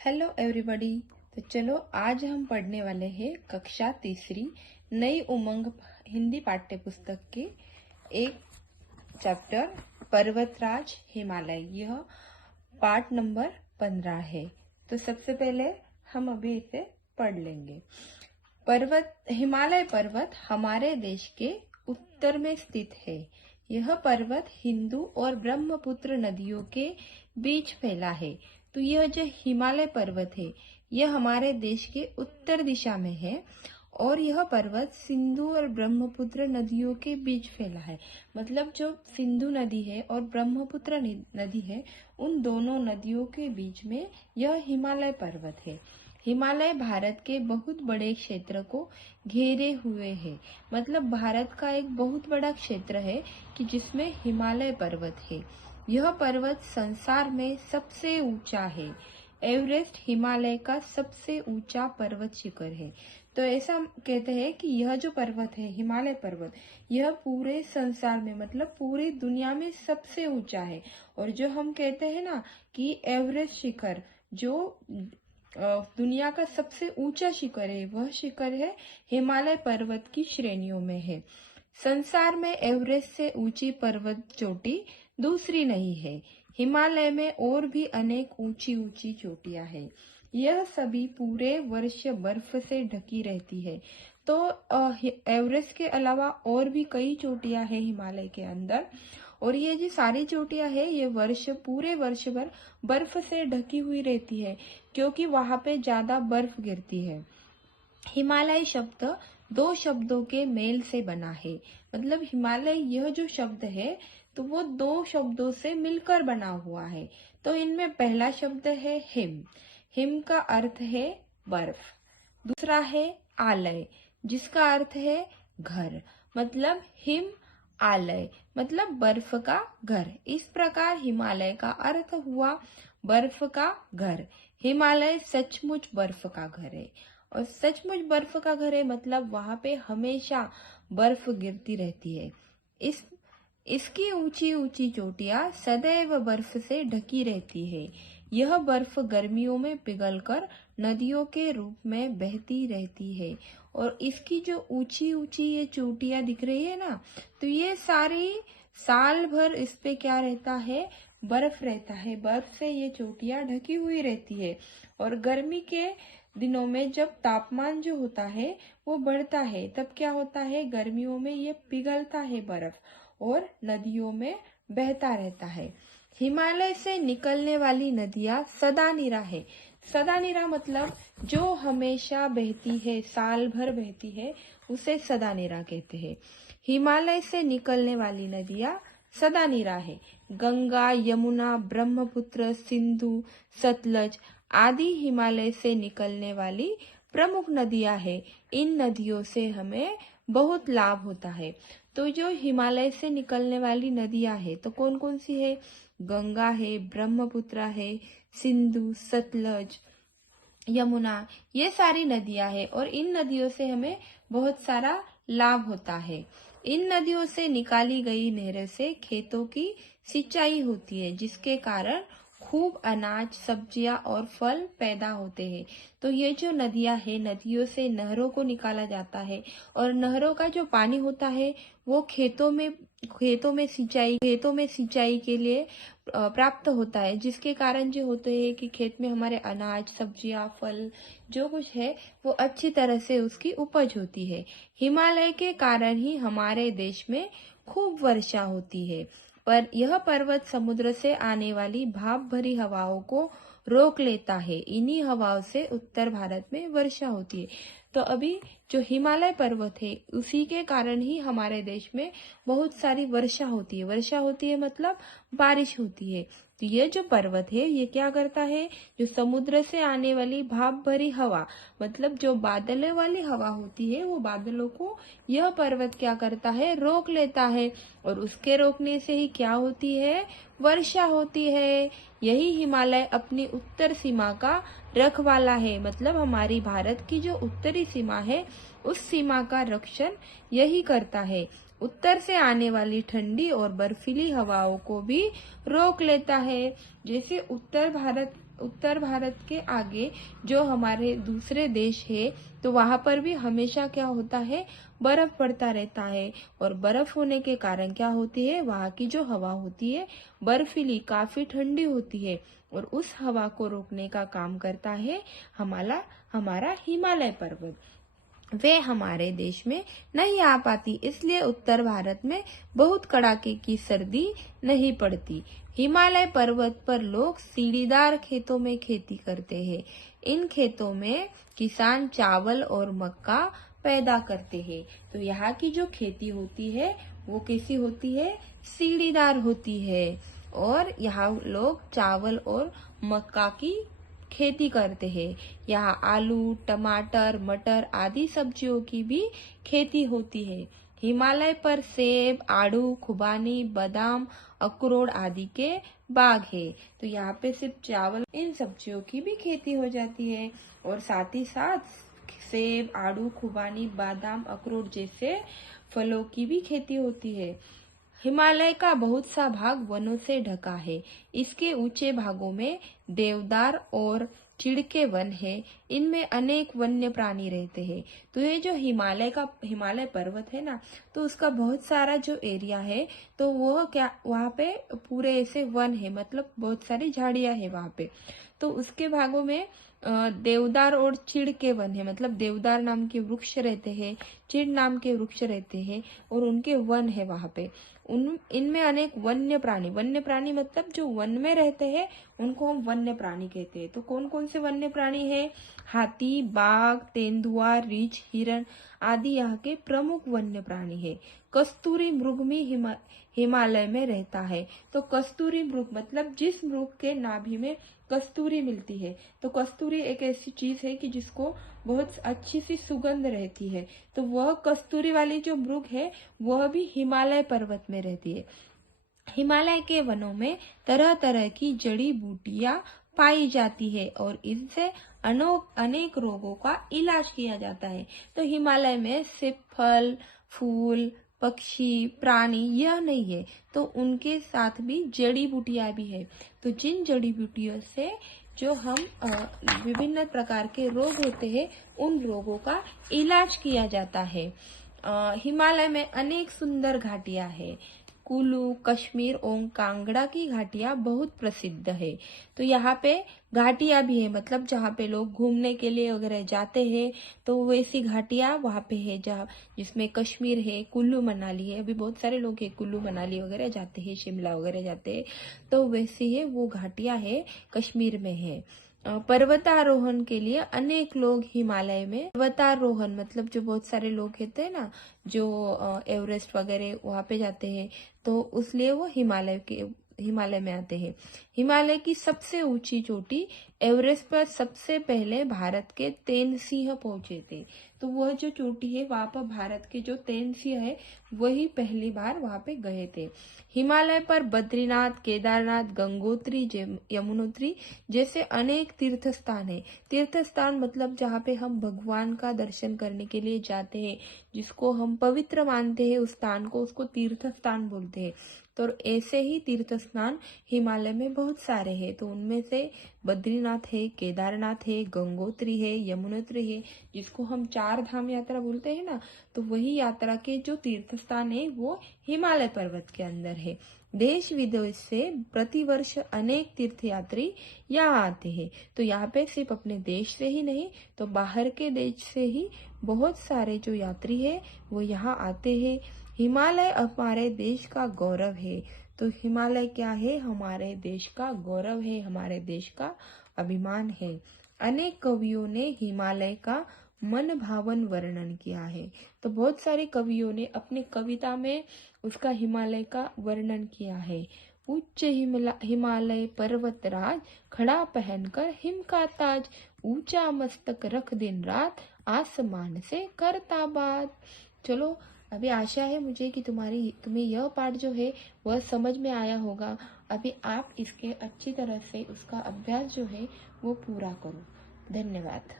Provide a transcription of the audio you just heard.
Hello everybody. तो चलो आज हम पढ़ने वाले हैं कक्षा तीसरी नई उमंग हिंदी पाठ्य पुस्तक के एक चैप्टर पर्वतराज हिमालय। यह पार्ट नंबर 15 है। तो सबसे पहले हम अभी इसे पढ़ लेंगे। हिमालय पर्वत हमारे देश के उत्तर में स्थित है। यह पर्वत हिंदू और ब्रह्मपुत्र नदियों के बीच फैला है। तो यह जो हिमालय पर्वत है यह हमारे देश के उत्तर दिशा में है और यह पर्वत सिंधु और ब्रह्मपुत्र नदियों के बीच फैला है। मतलब जो सिंधु नदी है और ब्रह्मपुत्र नदी है उन दोनों नदियों के बीच में यह हिमालय पर्वत है। हिमालय भारत के बहुत बड़े क्षेत्र को घेरे हुए है। मतलब भारत का एक बहुत बड़ा क्षेत्र है कि जिसमें हिमालय पर्वत है। यह पर्वत संसार में सबसे ऊंचा है। एवरेस्ट हिमालय का सबसे ऊंचा पर्वत शिखर है। तो ऐसा कहते हैं कि यह जो पर्वत है हिमालय पर्वत यह पूरे संसार में मतलब पूरी दुनिया में सबसे ऊंचा है। और जो हम कहते हैं ना कि एवरेस्ट शिखर जो दुनिया का सबसे ऊंचा शिखर है वह शिखर है हिमालय पर्वत की श्रेणियों में है। संसार में एवरेस्ट से ऊंची पर्वत चोटी दूसरी नहीं है। हिमालय में और भी अनेक ऊंची ऊंची चोटियां हैं। यह सभी पूरे वर्ष बर्फ से ढकी रहती है। तो एवरेस्ट के अलावा और भी कई चोटियां हैं हिमालय के अंदर और ये जो सारी चोटियां हैं ये पूरे वर्ष भर बर्फ से ढकी हुई रहती है क्योंकि वहां पे ज्यादा बर्फ गिरती है। हिमालय शब्द दो शब्दों के मेल से बना है। मतलब हिमालय यह जो शब्द है तो वो दो शब्दों से मिलकर बना हुआ है। तो इनमें पहला शब्द है हिम। हिम का अर्थ है बर्फ। दूसरा है आलय जिसका अर्थ है घर। मतलब हिम आलय मतलब बर्फ का घर। इस प्रकार हिमालय का अर्थ हुआ बर्फ का घर। हिमालय सचमुच बर्फ का घर है और सचमुच बर्फ का घर है मतलब वहां पे हमेशा बर्फ गिरती रहती है। इसकी ऊंची ऊंची चोटियां सदैव बर्फ से ढकी रहती है। यह बर्फ गर्मियों में पिघलकर नदियों के रूप में बहती रहती है। और इसकी जो ऊंची ऊंची ये चोटियां दिख रही है ना तो ये सारी साल भर इस पे क्या रहता है बर्फ रहता है। बर्फ से ये चोटियां ढकी हुई रहती है और गर्मी के दिनों में जब तापमान जो होता है वो बढ़ता है तब क्या होता है गर्मियों में ये पिघलता है बर्फ और नदियों में बहता रहता है। हिमालय से निकलने वाली नदियां सदानीरा है। सदानीरा मतलब जो हमेशा बहती है साल भर बहती है उसे सदानीरा कहते हैं। हिमालय से निकलने वाली नदियां सदानीरा है। गंगा यमुना ब्रह्मपुत्र सिंधु सतलज आदि हिमालय से निकलने वाली प्रमुख नदियां हैं। इन नदियों से हमें बहुत लाभ होता है। तो जो हिमालय से निकलने वाली नदियां हैं तो कौन कौन सी है? गंगा है, ब्रह्मपुत्र है, सिंधु सतलज यमुना ये सारी नदियां हैं और इन नदियों से हमें बहुत सारा लाभ होता है। इन नदियों से निकाली गई नहरों से खेतों की सिंचाई होती है जिसके कारण खूब अनाज सब्जियां और फल पैदा होते हैं। तो ये जो नदियां हैं नदियों से नहरों को निकाला जाता है और नहरों का जो पानी होता है वो खेतों में सिंचाई के लिए प्राप्त होता है जिसके कारण जो होते हैं कि खेत में हमारे अनाज सब्जियां फल जो कुछ है वो अच्छी तरह से उसकी उपज होती है। हिमालय के कारण ही हमारे देश में खूब वर्षा होती है। पर यह पर्वत समुद्र से आने वाली भाप भरी हवाओं को रोक लेता है। इन्हीं हवाओं से उत्तर भारत में वर्षा होती है। तो अभी जो हिमालय पर्वत है उसी के कारण ही हमारे देश में बहुत सारी वर्षा होती है। वर्षा होती है मतलब बारिश होती है। तो ये जो पर्वत है ये क्या करता है जो समुद्र से आने वाली भाप भरी हवा मतलब जो बादलों वाली हवा होती है वो बादलों को यह पर्वत क्या करता है रोक लेता है और उसके रोकने से ही क्या होती है वर्षा होती है। यही हिमालय अपनी उत्तर सीमा का रखवाला है। मतलब हमारी भारत की जो उत्तरी सीमा है उस सीमा का रक्षण यही करता है। उत्तर से आने वाली ठंडी और बर्फीली हवाओं को भी रोक लेता है। जैसे उत्तर भारत उत्तर भारत के आगे जो हमारे दूसरे देश है, तो वहां पर भी हमेशा क्या होता है, बर्फ पड़ता रहता है। और बर्फ होने के कारण क्या होती है, वहां की जो हवा होती है बर्फीली, काफी ठंडी होती है। और उस हवा को रोकने का काम करता है हमारा हिमालय पर्वत। वे हमारे देश में नहीं आ पाती, इसलिए उत्तर भारत में बहुत कड़ाके की सर्दी नहीं पड़ती। हिमालय पर्वत पर लोग सीढ़ीदार खेतों में खेती करते हैं। इन खेतों में किसान चावल और मक्का पैदा करते हैं। तो यहाँ की जो खेती होती है वो कैसी होती है, सीढ़ीदार होती है। और यहाँ लोग चावल और मक्का की खेती करते हैं। यहाँ आलू, टमाटर, मटर आदि सब्जियों की भी खेती होती है। हिमालय पर सेब, आड़ू, खुबानी, बादाम, अखरोट आदि के बाग है। तो यहाँ पे सिर्फ चावल, इन सब्जियों की भी खेती हो जाती है। और साथ ही साथ सेब, आड़ू, खुबानी, बादाम, अखरोट जैसे फलों की भी खेती होती है। हिमालय का बहुत सा भाग वनों से ढका है। इसके ऊंचे भागों में देवदार और चिड़के वन है। इनमें अनेक वन्य प्राणी रहते हैं। तो ये जो हिमालय पर्वत है ना, तो उसका बहुत सारा जो एरिया है, तो वह क्या, वहाँ पे पूरे ऐसे वन है, मतलब बहुत सारी झाड़ियां है वहाँ पे। तो उसके भागों में देवदार और चिड़ के वन है, मतलब देवदार नाम के वृक्ष रहते हैं, चिड़ नाम के वृक्ष रहते हैं, और उनके वन है वहाँ पे। इनमें अनेक वन्य प्राणी मतलब जो वन में रहते हैं उनको हम वन्य प्राणी कहते हैं। तो कौन कौन से वन्य प्राणी है, हाथी, बाघ, तेंदुआ, रीछ, हिरण आदि यहाँ के प्रमुख वन्य प्राणी है। कस्तूरी मृग भी हिमालय में रहता है। तो कस्तूरी मृग मतलब जिस मृग के नाभि में कस्तूरी मिलती है। तो कस्तूरी एक ऐसी चीज है कि जिसको बहुत अच्छी सी सुगंध रहती है। तो वह कस्तूरी वाली जो मृग है वह भी हिमालय पर्वत में रहती है। हिमालय के वनों में तरह तरह की जड़ी बूटियां पाई जाती है और इनसे अनेक रोगों का इलाज किया जाता है। तो हिमालय में सिर्फ फल, फूल, पक्षी, प्राणी यह नहीं है, तो उनके साथ भी जड़ी बूटियां भी है। तो जिन जड़ी बूटियों से जो हम विभिन्न प्रकार के रोग होते हैं, उन रोगों का इलाज किया जाता है। हिमालय में अनेक सुंदर घाटियां है। कुल्लू, कश्मीर और कांगड़ा की घाटियां बहुत प्रसिद्ध है। तो यहाँ पे घाटियां भी है, मतलब जहाँ पे लोग घूमने के लिए वगैरह जाते हैं, तो वैसी घाटियां वहाँ पे है, जहाँ जिसमें कश्मीर है, कुल्लू मनाली है। अभी बहुत सारे लोग हैं कुल्लू मनाली वगैरह जाते हैं, शिमला वगैरह जाते हैं, तो वैसी है वो घाटियां है, कश्मीर में है। पर्वतारोहण के लिए अनेक लोग हिमालय में, पर्वतारोहण मतलब जो बहुत सारे लोग कहते हैं ना, जो एवरेस्ट वगैरह वहां पे जाते हैं, तो उसलिए वो हिमालय में आते हैं। हिमालय की सबसे ऊंची चोटी एवरेस्ट पर सबसे पहले भारत के तेनसिंह पहुंचे थे। तो वह जो चोटी है वहां पर भारत के जो तेनसिंह है वही पहली बार वहां पे गए थे। हिमालय पर बद्रीनाथ, केदारनाथ, गंगोत्री, यमुनोत्री जैसे अनेक तीर्थ स्थान है। तीर्थ स्थान मतलब जहाँ पे हम भगवान का दर्शन करने के लिए जाते हैं, जिसको हम पवित्र मानते हैं, उस स्थान को, उसको तीर्थ स्थान बोलते हैं। तो ऐसे ही तीर्थ स्थान हिमालय में बहुत सारे हैं। तो उनमें से बद्रीनाथ है, केदारनाथ है, गंगोत्री है, यमुनोत्री है, जिसको हम 4 धाम यात्रा बोलते हैं ना, तो वही यात्रा के जो तीर्थ स्थान है वो हिमालय पर्वत के अंदर है। देश विदेश से प्रतिवर्ष अनेक तीर्थयात्री यहाँ आते हैं। तो यहाँ पे सिर्फ अपने देश से ही नहीं, तो बाहर के देश से ही बहुत सारे जो यात्री है वो यहाँ आते हैं। हिमालय हमारे देश का गौरव है। तो हिमालय क्या है, हमारे देश का गौरव है, हमारे देश का अभिमान है। अनेक कवियों ने हिमालय का मन भावन वर्णन किया है। तो बहुत सारे कवियों ने अपनी कविता में उसका हिमालय का वर्णन किया है। उच्च हिमालय पर्वतराज, खड़ा पहनकर हिम का ताज, ऊंचा मस्तक रख दिन रात, आसमान से करता बात। चलो, अभी आशा है मुझे कि तुम्हें यह पाठ जो है वह समझ में आया होगा। अभी आप इसके अच्छी तरह से उसका अभ्यास जो है वो पूरा करो। धन्यवाद।